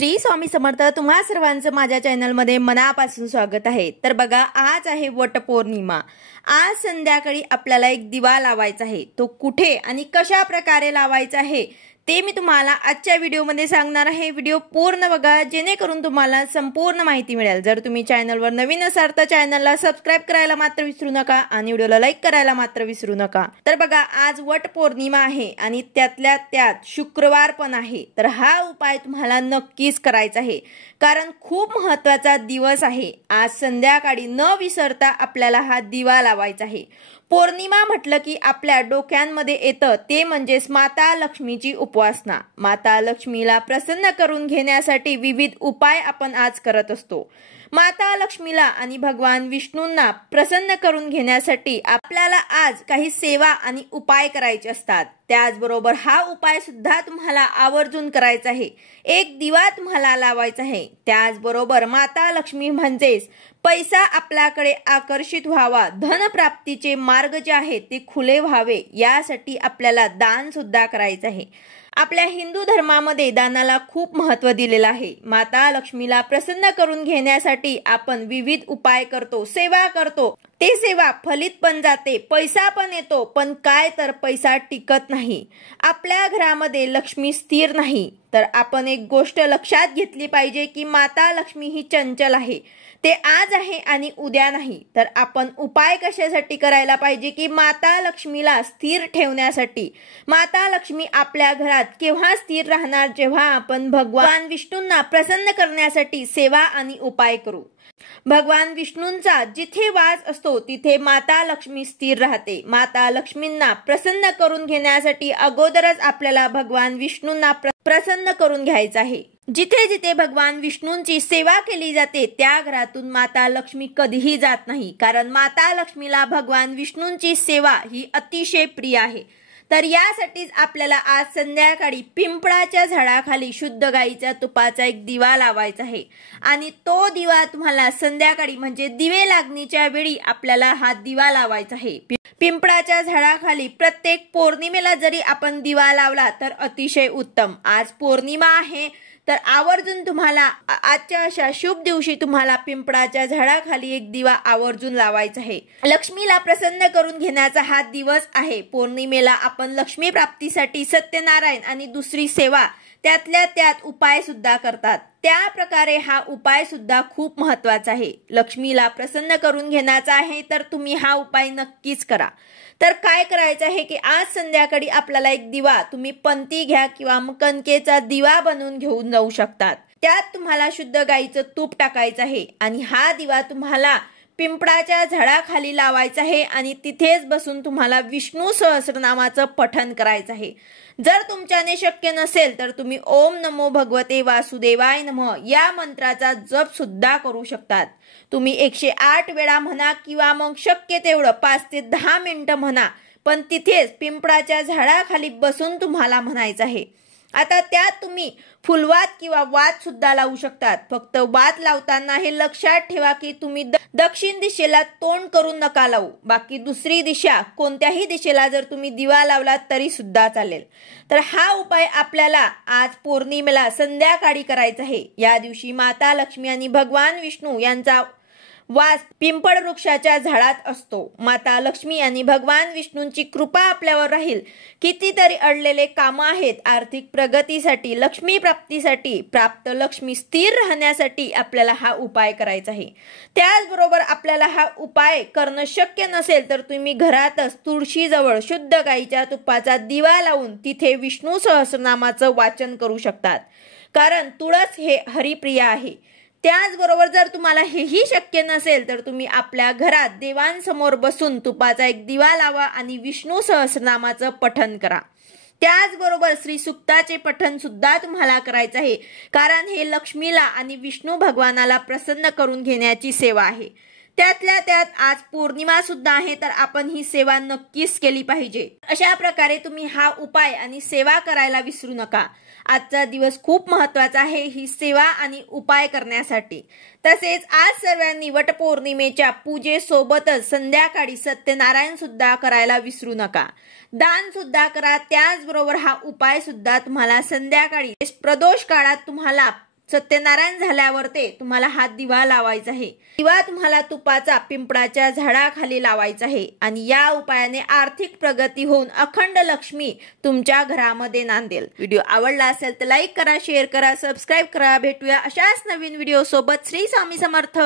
श्री स्वामी समर्थ। तुम्हा सर्वांचं माझ्या चॅनलमध्ये मनापासून स्वागत आहे। तर बघा, आज आहे वटपौर्णिमा। आज संध्याकाळी आपल्याला एक दिवा लावायचा आहे। तो कुठे आणि कशा प्रकारे लावायचा आहे ते मी तुम्हाला आजच्या व्हिडिओमध्ये सांगणार आहे। व्हिडिओ पूर्ण बघा जेणेकरून तुम्हाला संपूर्ण माहिती मिळेल। जर तुम्ही चॅनलवर नवीन असाल तर चॅनलला सबस्क्राइब करायला मात्र विसरू नका आणि व्हिडिओला लाईक करायला मात्र विसरू नका। तर बघा, आज वटपौर्णिमा आहे आणि त्यातल्या त्यात शुक्रवार पण आहे। तर हा उपाय तुम्हाला नक्कीच करायचा आहे, कारण खूप महत्त्वाचा दिवस आहे। आज संध्याकाळी न विसरता आपल्याला हा दिवा लावायचा आहे। पौर्णिमा म्हटलं की आपल्या डोक्यांमध्ये येतं ते म्हणजेच माता लक्ष्मीची उपासना। माता लक्ष्मीला प्रसन्न करून घेण्यासाठी विविध उपाय आपण आज करत असतो। माता लक्ष्मीला आणि भगवान विष्णूंना प्रसन्न करून घेण्यासाठी आपल्याला आज काही सेवा आणि उपाय करायचे असतात। त्याचबरोबर हा उपाय सुद्धा तुम्हाला आवर्जून करायचा आहे। एक दिवा तुम्हाला लावायचा आहे। त्याचबरोबर माता लक्ष्मी म्हणजेच पैसा आपल्याकडे आकर्षित व्हावा, धनप्राप्तीचे मार्ग जे आहेत ते खुले व्हावे, यासाठी आपल्याला दान सुद्धा करायचं आहे। आपल्या हिंदू धर्मामध्ये दानाला खूप महत्त्व दिलेलं आहे। माता लक्ष्मीला प्रसन्न करून घेण्यासाठी आपण विविध उपाय करतो, सेवा करतो। ते सेवा फलित पण जाते, पैसा पण येतो, पण काय तर पैसा टिकत नाही। आपल्या घरामध्ये लक्ष्मी स्थिर नाही। तर आपण एक गोष्ट लक्षात घेतली पाहिजे की माता लक्ष्मी ही चंचल आहे, ते आज आहे आणि उद्या नाही। तर आपण उपाय कशासाठी करायला पाहिजे की माता लक्ष्मीला स्थिर ठेवण्यासाठी। माता लक्ष्मी आपल्या घरात केव्हा स्थिर राहणार, जेव्हा आपण भगवान विष्णूंना प्रसन्न करण्यासाठी सेवा आणि उपाय करू। भगवान विष्णूंचा जिथे वास असतो तिथे माता लक्ष्मी स्थिर राहते। माता लक्ष्मींना प्रसन्न करून घेण्यासाठी अगोदरच आपल्याला भगवान विष्णूंना प्रसन्न करून घ्यायचं आहे। जिथे जिथे भगवान विष्णूंची सेवा केली जाते त्या घरातून माता लक्ष्मी कधीही जात नाही, कारण माता लक्ष्मीला भगवान विष्णूंची सेवा ही अतिशय प्रिय आहे। तर यासाठीच आपल्याला आज संध्याकाळी पिंपळाच्या झाडाखाली शुद्ध गाईच्या तुपाचा एक दिवा लावायचा आहे आणि तो दिवा तुम्हाला संध्याकाळी म्हणजे दिवे लागणीच्या वेळी आपल्याला हा दिवा लावायचा आहे। पिंपळाच्या झाडाखाली प्रत्येक पौर्णिमेला जरी आपण दिवा लावला तर अतिशय उत्तम। आज पौर्णिमा आहे तर आवर्जून तुम्हाला आजच्या अशा शुभ दिवशी तुम्हाला पिंपळाच्या झाडाखाली एक दिवा आवर्जून लावायचा आहे। लक्ष्मीला प्रसन्न करून घेण्याचा हा दिवस आहे। पौर्णिमेला आपण लक्ष्मी प्राप्तीसाठी सत्यनारायण आणि दुसरी सेवा त्यातल्या त्यात उपाय सुद्धा करतात। त्या प्रकारे हा उपाय सुद्धा खूप महत्त्वाचा आहे। लक्ष्मीला प्रसन्न करून घेण्याचा आहे तर तुम्ही हा उपाय नक्कीच करा। तर काय करायचं आहे की आज संध्याकाळी आपल्याला एक दिवा, तुम्ही पंती घ्या किंवा मग कणकेचा दिवा बनवून घेऊन जाऊ शकतात। त्यात तुम्हाला शुद्ध गाईचं तूप टाकायचं आहे आणि हा दिवा तुम्हाला पिंपळाच्या झाडाखाली लावायचा आहे आणि तिथेच बसून तुम्हाला विष्णू सहस्रनामाचं पठण करायचं आहे। जर तुमच्याने शक्य नसेल तर तुम्ही ओम नमो भगवते वासुदेवाय नमः या मंत्राचा जप सुद्धा करू शकतात। तुम्ही 108 वेळा म्हणा किंवा मग शक्य तेवढं 5 ते 10 मिनिटं म्हणा, पण तिथेच पिंपळाच्या झाडाखाली बसून तुम्हाला म्हणायचं आहे। आता त्यात तुम्ही फुलवात किंवा वात सुद्धा लावू शकतात। फक्त वात लावताना हे लक्षात ठेवा की तुम्ही दक्षिण दिशेला तोंड करून नका लावू। बाकी दुसरी दिशा कोणत्याही दिशेला जर तुम्ही दिवा लावलात तरी सुद्धा चालेल। तर हा उपाय आपल्याला आज पौर्णिमेला संध्याकाळी करायचा आहे। या दिवशी माता लक्ष्मी आणि भगवान विष्णू यांचा वास पिंपळ वृक्षाच्या झाडात असतो। माता लक्ष्मी आणि भगवान विष्णूंची कृपा आपल्यावर राहील। कितीतरी अडलेले कामं आहेत, आर्थिक प्रगतीसाठी, लक्ष्मी प्राप्तीसाठी, प्राप्त लक्ष्मी स्थिर राहण्यासाठी आपल्याला हा उपाय करायचा आहे। त्याचबरोबर आपल्याला हा उपाय करणं शक्य नसेल तर तुम्ही घरातच तुळशीजवळ शुद्ध गाईच्या तुपाचा दिवा लावून तिथे विष्णू सहस्रनामाचं वाचन करू शकतात, कारण तुळस हे हरिप्रिय आहे। त्याचबरोबर जर तुम्हाला हेही शक्य नसेल तर तुम्ही आपल्या घरात देवांसमोर बसून तुपाचा एक दिवा लावा आणि विष्णू सहस्रनामाचं पठण करा। त्याचबरोबर श्री सुक्ताचे पठण सुद्धा तुम्हाला करायचं आहे, कारण हे लक्ष्मीला आणि विष्णू भगवानाला प्रसन्न करून घेण्याची सेवा आहे। त्यातल्या त्यात आज पौर्णिमा सुद्धा आहे तर आपण ही सेवा नक्कीच केली पाहिजे। अशा प्रकारे तुम्ही हा उपाय आणि सेवा करायला विसरू नका। आजचा दिवस खूप महत्त्वाचा आहे ही सेवा आणि उपाय करण्यासाठी। तसेच आज सर्वांनी वटपौर्णिमेच्या पूजेसोबतच संध्याकाळी सत्यनारायण सुद्धा करायला विसरू नका। दान सुद्धा करा। त्याचबरोबर हा उपाय सुद्धा तुम्हाला संध्याकाळी प्रदोष काळात तुम्हाला सत्यनारायण झाल्यावर ते तुम्हाला हा दिवा लावायचा आहे। दिवा तुम्हाला तुपाचा पिंपळाच्या झाडाखाली लावायचा आहे आणि या उपायाने आर्थिक प्रगती होऊन अखंड लक्ष्मी तुमच्या घरामध्ये नांदेल। व्हिडिओ आवडला असेल तर लाईक करा, शेअर करा, सबस्क्राईब करा। भेटूया अशाच नवीन व्हिडिओ सोबत। श्री स्वामी समर्थ।